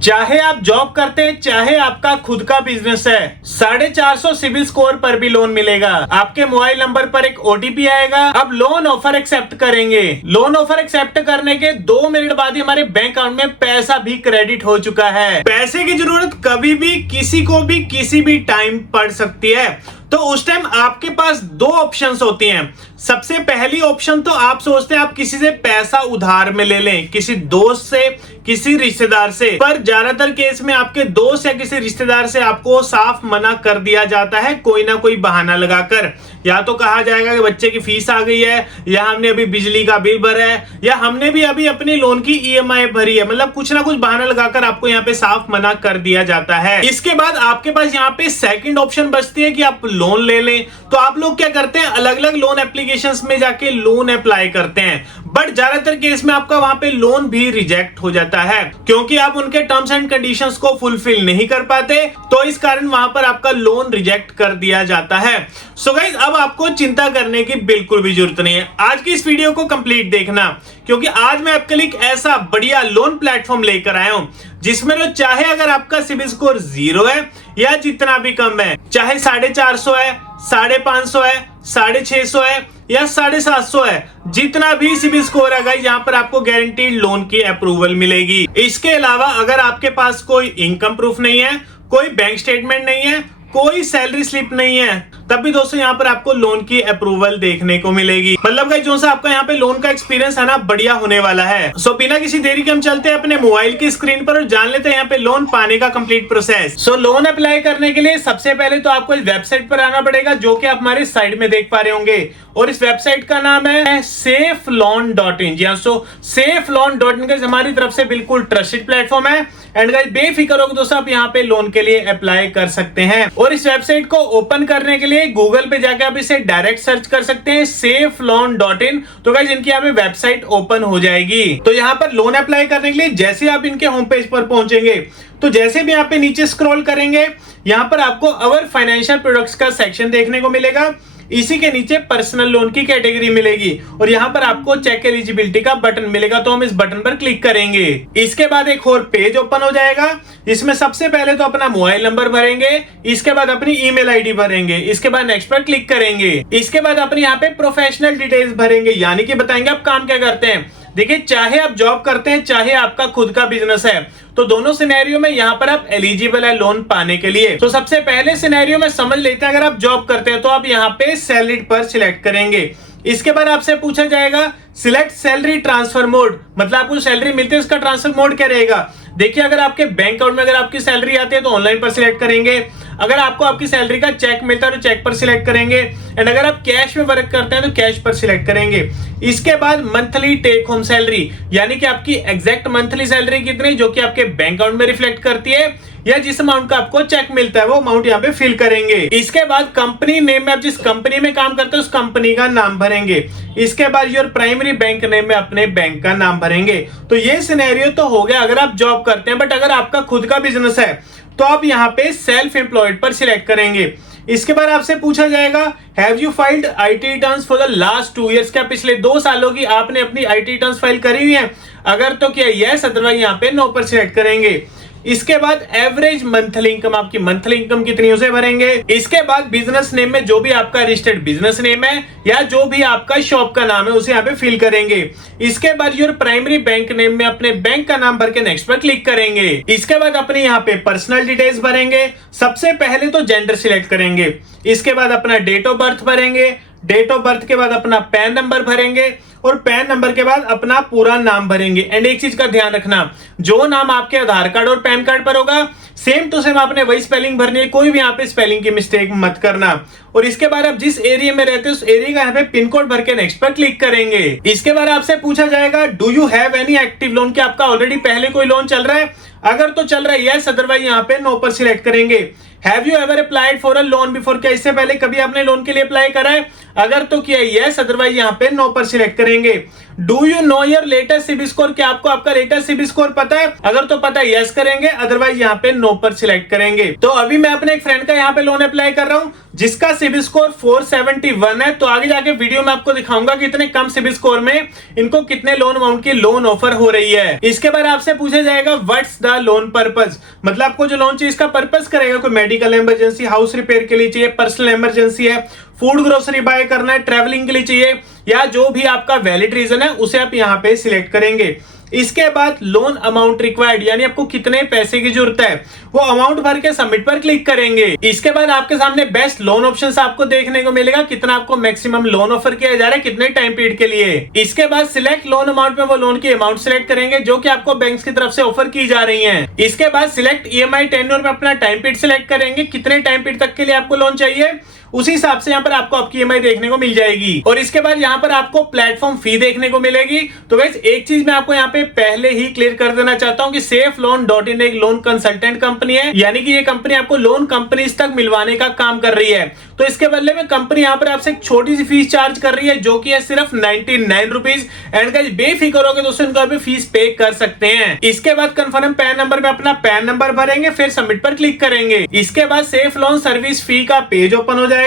चाहे आप जॉब करते हैं, चाहे आपका खुद का बिजनेस है, 450 सिविल स्कोर पर भी लोन मिलेगा। आपके मोबाइल नंबर पर एक ओटीपी आएगा। अब लोन ऑफर एक्सेप्ट करेंगे। लोन ऑफर एक्सेप्ट करने के 2 मिनट बाद ही हमारे बैंक अकाउंट में पैसा भी क्रेडिट हो चुका है। पैसे की जरूरत कभी भी किसी को भी किसी भी टाइम पड़ सकती है, तो उस टाइम आपके पास 2 ऑप्शंस होती हैं। सबसे पहली ऑप्शन तो आप सोचते हैं आप किसी से पैसा उधार में ले लें, किसी दोस्त से, किसी रिश्तेदार से, पर ज्यादातर केस में आपके दोस्त या किसी रिश्तेदार से आपको साफ मना कर दिया जाता है, कोई ना कोई बहाना लगाकर। या तो कहा जाएगा कि बच्चे की फीस आ गई है, या हमने अभी बिजली का बिल भरा है, या हमने भी अभी अपनी लोन की ईएमआई भरी है। मतलब कुछ ना कुछ बहाना लगाकर आपको यहाँ पे साफ मना कर दिया जाता है। इसके बाद आपके पास यहाँ पे सेकंड ऑप्शन बचती है कि आप लोन ले लें। तो आप लोग क्या करते हैं, अलग अलग लोन एप्लीकेशंस में जाके लोन अप्लाई करते हैं, बट ज्यादातर केस में आपका वहां पे लोन भी रिजेक्ट हो जाता है, क्योंकि आप उनके टर्म्स एंड कंडीशंस को फुलफिल नहीं कर पाते। तो इस कारण वहां पर आपका लोन रिजेक्ट कर दिया जाता है। सो गाइस, अब आपको चिंता करने की बिल्कुल भी जरूरत नहीं है। आज की इस वीडियो को कंप्लीट देखना, क्योंकि आज मैं आपके लिए एक ऐसा बढ़िया लोन प्लेटफॉर्म लेकर आया हूं जिसमें तो चाहे अगर आपका सिबिल स्कोर 0 है या जितना भी कम है, चाहे 450 है, 550 है, 650 है या 750 है, जितना भी सिबिल स्कोर है यहाँ पर आपको गारंटीड लोन की अप्रूवल मिलेगी। इसके अलावा अगर आपके पास कोई इनकम प्रूफ नहीं है, कोई बैंक स्टेटमेंट नहीं है, कोई सैलरी स्लिप नहीं है, तब भी दोस्तों यहाँ पर आपको लोन की अप्रूवल देखने को मिलेगी। मतलब गाइस, जो सा आपका यहाँ पे लोन का एक्सपीरियंस है ना, बढ़िया होने वाला है। सो बिना किसी देरी के हम चलते हैं अपने मोबाइल की स्क्रीन पर और जान लेते हैं यहाँ पे लोन पाने का कंप्लीट प्रोसेस। सो लोन अप्लाई करने के लिए सबसे पहले तो आपको इस वेबसाइट पर आना पड़ेगा, जो कि आप हमारे साइड में देख पा रहे होंगे, और इस वेबसाइट का नाम है safeloan.in। जी हाँ, सो safeloan.in गाइस हमारी तरफ से बिल्कुल ट्रस्टेड प्लेटफॉर्म है। एंड गाइस बेफिक्र होकर दोस्तों आप यहाँ पे लोन के लिए अप्लाई कर सकते हैं। और इस वेबसाइट को ओपन करने के लिए गूगल पे जाकर आप इसे डायरेक्ट सर्च कर सकते हैं safeloan.in। तो गाइस इनकी यहाँ पे वेबसाइट ओपन हो जाएगी। तो यहाँ पर लोन अप्लाई करने के लिए जैसे आप इनके होम पेज पर पहुंचेंगे, तो जैसे भी यहाँ पे नीचे स्क्रॉल करेंगे, यहाँ पर आपको अवर फाइनेंशियल प्रोडक्ट्स का सेक्शन देखने को मिलेगा। इसी के नीचे पर्सनल लोन की कैटेगरी मिलेगी और यहाँ पर आपको चेक एलिजिबिलिटी का बटन मिलेगा। तो हम इस बटन पर क्लिक करेंगे। इसके बाद एक और पेज ओपन हो जाएगा, इसमें सबसे पहले तो अपना मोबाइल नंबर भरेंगे, इसके बाद अपनी ईमेल आईडी भरेंगे, इसके बाद नेक्स्ट पर क्लिक करेंगे। इसके बाद अपने यहाँ पे प्रोफेशनल डिटेल्स भरेंगे, यानी कि बताएंगे आप काम क्या करते हैं। देखिए, चाहे आप जॉब करते हैं, चाहे आपका खुद का बिजनेस है, तो दोनों सिनेरियो में यहाँ पर आप एलिजिबल है लोन पाने के लिए। तो सबसे पहले सिनेरियो में समझ लेते हैं, अगर आप जॉब करते हैं तो आप यहाँ पे सैलरीड पर सिलेक्ट करेंगे। इसके बाद आपसे पूछा जाएगा सिलेक्ट सैलरी ट्रांसफर मोड, मतलब आपको सैलरी मिलती है उसका ट्रांसफर मोड क्या रहेगा। देखिए, अगर आपके बैंक अकाउंट में अगर आपकी सैलरी आती है तो ऑनलाइन पर सिलेक्ट करेंगे, अगर आपको आपकी सैलरी का चेक मिलता है तो चेक पर सिलेक्ट करेंगे, एंड अगर आप कैश में वर्क करते हैं तो कैश पर सिलेक्ट करेंगे। इसके बाद मंथली टेक होम सैलरी, यानी कि आपकी एग्जैक्ट मंथली सैलरी कितनी, जो कि आपके बैंक अकाउंट में रिफ्लेक्ट करती है, या जिस अमाउंट का आपको चेक मिलता है वो अमाउंट यहाँ पे फिल करेंगे। इसके बाद कंपनी नेम में आप जिस कंपनी में काम करते हैं उस कंपनी का नाम भरेंगे। इसके बाद योर प्राइमरी बैंक नेम में अपने बैंक का नाम भरेंगे। तो ये सिनेरियो तो हो गया अगर आप जॉब करते हैं, बट अगर आपका खुद का बिजनेस है तो आप यहाँ पे सेल्फ एम्प्लॉयड पर सिलेक्ट करेंगे। इसके बाद आपसे पूछा जाएगा have you filed IT returns for the last 2 years, क्या पिछले 2 सालों की आपने अपनी आईटी रिटर्न्स फाइल करी हुई है। अगर तो क्या यस, अदरवाइज यहाँ पे नो पर सिलेक्ट करेंगे। इसके बाद एवरेज मंथली इनकम, आपकी मंथली इनकम कितनी उसे भरेंगे। इसके बाद बिजनेस नेम में जो भी आपका रजिस्टर्ड बिजनेस नेम है या जो भी आपका शॉप का नाम है उसे यहाँ पे फिल करेंगे। इसके बाद योर प्राइमरी बैंक नेम में अपने बैंक का नाम भर के नेक्स्ट पर क्लिक करेंगे। इसके बाद अपने यहाँ पे पर्सनल डिटेल्स भरेंगे। सबसे पहले तो जेंडर सिलेक्ट करेंगे, इसके बाद अपना डेट ऑफ बर्थ भरेंगे, डेट ऑफ बर्थ के बाद अपना पैन नंबर भरेंगे और पैन नंबर के बाद अपना पूरा नाम भरेंगे। एंड एक चीज का ध्यान रखना, जो नाम आपके आधार कार्ड और पैन कार्ड पर होगा सेम टू सेम आपने वही स्पेलिंग भरनी है, कोई भी यहाँ पे स्पेलिंग की मिस्टेक मत करना। और इसके बाद आप जिस एरिया में रहते हैं उस एरिया का यहाँ पे पिन कोड भर के नेक्स्ट पर क्लिक करेंगे। इसके बाद आपसे पूछा जाएगा do you have any active lone, क्या आपका ऑलरेडी पहले कोई लोन चल रहा है। अगर तो चल रहा है यस, अदरवाइज यहाँ पे नो पर सिलेक्ट करेंगे। Have you ever applied for a loan before, क्या इससे पहले कभी आपने लोन के लिए अप्लाई करा है। अगर तो किया यस, अदरवाइज यहाँ पे नो पर सिलेक्ट करेंगे। करेंगे। Do you know your latest CIBIL score? क्या आपको आपका लेटेस्ट सिबिल स्कोर पता है? अगर तो पता है यस करेंगे, अदरवाइज यहाँ पे नो पर सिलेक्ट करेंगे। तो अभी मैं अपने एक फ्रेंड का यहाँ पे लोन अप्लाई कर रहा हूँ जिसका सिबिल स्कोर 471 है। तो आगे जाके वीडियो में आपको दिखाऊंगा कि इतने कम सिबिल स्कोर में इनको कितने लोन अमाउंट की लोन ऑफर हो रही है। इसके बाद आपसे पूछा जाएगा व्हाट्स द लोन पर्पस, मतलब आपको जो लोन चाहिए इसका पर्पस करेगा। कोई मेडिकल इमरजेंसी, हाउस रिपेयर के लिए चाहिए, पर्सनल इमरजेंसी है, फूड ग्रोसरी बाय करना है, ट्रैवलिंग के लिए चाहिए, या जो भी आपका वैलिड रीजन है उसे आप यहाँ पे सिलेक्ट करेंगे। इसके बाद लोन अमाउंट रिक्वायर्ड, यानी आपको कितने पैसे की जरूरत है, वो अमाउंट भर के सबमिट पर क्लिक करेंगे। इसके बाद आपके सामने बेस्ट लोन ऑप्शंस आपको देखने को मिलेगा, कितना आपको मैक्सिमम लोन ऑफर किया जा रहा है, कितने टाइम पीरियड के लिए। इसके बाद सिलेक्ट लोन अमाउंट में वो लोन की अमाउंट सिलेक्ट करेंगे जो कि आपको बैंक की तरफ से ऑफर की जा रही है। इसके बाद सिलेक्ट ईएमआई टेन्योर में अपना टाइम पीरियड सिलेक्ट करेंगे, कितने टाइम पीरियड तक के लिए आपको लोन चाहिए, उसी हिसाब से यहाँ पर आपको आपकी ईएमआई देखने को मिल जाएगी। और इसके बाद यहाँ पर आपको प्लेटफॉर्म फी देखने को मिलेगी। तो गाइस एक चीज मैं आपको यहाँ पे पहले ही क्लियर कर देना चाहता हूँ कि SafeLoan.in एक लोन कंसल्टेंट कंपनी है, यानी कि ये कंपनी आपको लोन कंपनीज तक मिलवाने का काम कर रही है। तो इसके बदले में कंपनी यहाँ पर आपसे एक छोटी सी फीस चार्ज कर रही है जो कि है सिर्फ 99 रुपीज। एंड गाइस बेफिक्र होकर दोस्तों इनको अभी फीस पे कर सकते हैं। इसके बाद कंफर्म पैन नंबर में अपना पैन नंबर भरेंगे, फिर सबमिट पर क्लिक करेंगे। इसके बाद सेफ लोन सर्विस फी का पेज ओपन हो जाएगा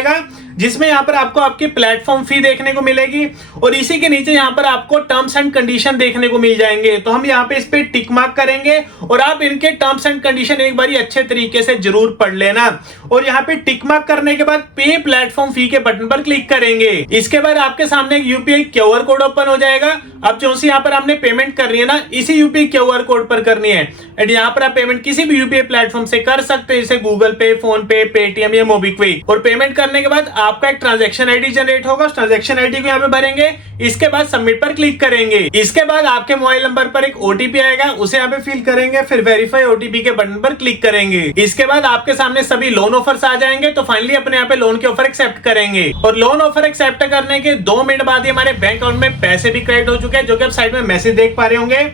जिसमें यहाँ पर आपको आपकी प्लेटफॉर्म फी देखने को मिलेगी और इसी के नीचे यहाँ पर आपको टर्म्स एंड कंडीशन देखने को मिल जाएंगे। तो हम यहाँ पे इस पे टिक मार्क करेंगे और आप इनके टर्म्स एंड कंडीशन एक बार अच्छे तरीके से जरूर पढ़ लेना। और यहाँ पे टिक मार्क करने के बाद पे प्लेटफॉर्म फी के बटन पर क्लिक करेंगे। इसके बाद आपके सामने एक यूपीआई क्यूआर कोड ओपन हो जाएगा। अब जो सी यहाँ पर आपने पेमेंट करनी है ना, इसी यूपीआई क्यूआर कोड पर करनी है। एंड यहाँ पर आप पेमेंट किसी भी यूपीआई प्लेटफॉर्म से कर सकते हैं, जैसे गूगल पे, फोन पे, पेटीएम या मोबीक्विक। और पेमेंट करने के बाद आपका एक ट्रांजैक्शन आईडी जनरेट होगा, उस ट्रांजैक्शन आईडी को यहाँ पे भरेंगे। इसके बाद सबमिट पर क्लिक करेंगे। इसके बाद आपके मोबाइल नंबर पर एक ओटीपी आएगा, उसे यहाँ पे फिल करेंगे, फिर वेरीफाई ओटीपी के बटन पर क्लिक करेंगे। इसके बाद आपके सामने सभी लोन ऑफर्स आ जाएंगे। तो फाइनली अपने यहाँ पे लोन के ऑफर एक्सेप्ट करेंगे और लोन ऑफर एक्सेप्ट करने के 2 मिनट बाद ही हमारे बैंक अकाउंट में पैसे भी क्रेडिट हो चुके हैं, जो कि आप साइड में मैसेज देख पा रहे होंगे।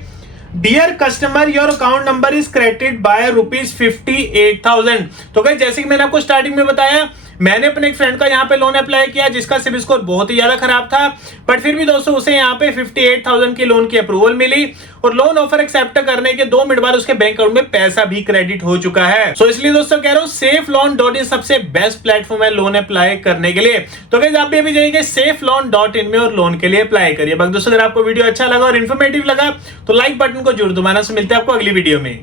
Dear customer, your account number is credited by ₹58,000। तो गाइस जैसे कि मैंने आपको स्टार्टिंग में बताया, मैंने अपने एक फ्रेंड का यहाँ पे लोन अप्लाई किया जिसका सिबिल स्कोर बहुत ही ज्यादा खराब था, बट फिर भी दोस्तों उसे यहाँ पे 58,000 की लोन की अप्रूवल मिली और लोन ऑफर एक्सेप्ट करने के 2 मिनट बाद उसके बैंक अकाउंट में पैसा भी क्रेडिट हो चुका है। सो इसलिए दोस्तों कह रहा हूँ SafeLoan.in सबसे बेस्ट प्लेटफॉर्म है लोन अप्लाई करने के लिए। तो गाइस आप भी अभी जाइए SafeLoan.in में और लोन के लिए अप्लाई करिए। बाकी दोस्तों अगर आपको वीडियो अच्छा लगा और इन्फॉर्मेटिव लगा तो लाइक बटन को जरूर दबाना। से मिलते हैं आपको अगली वीडियो में।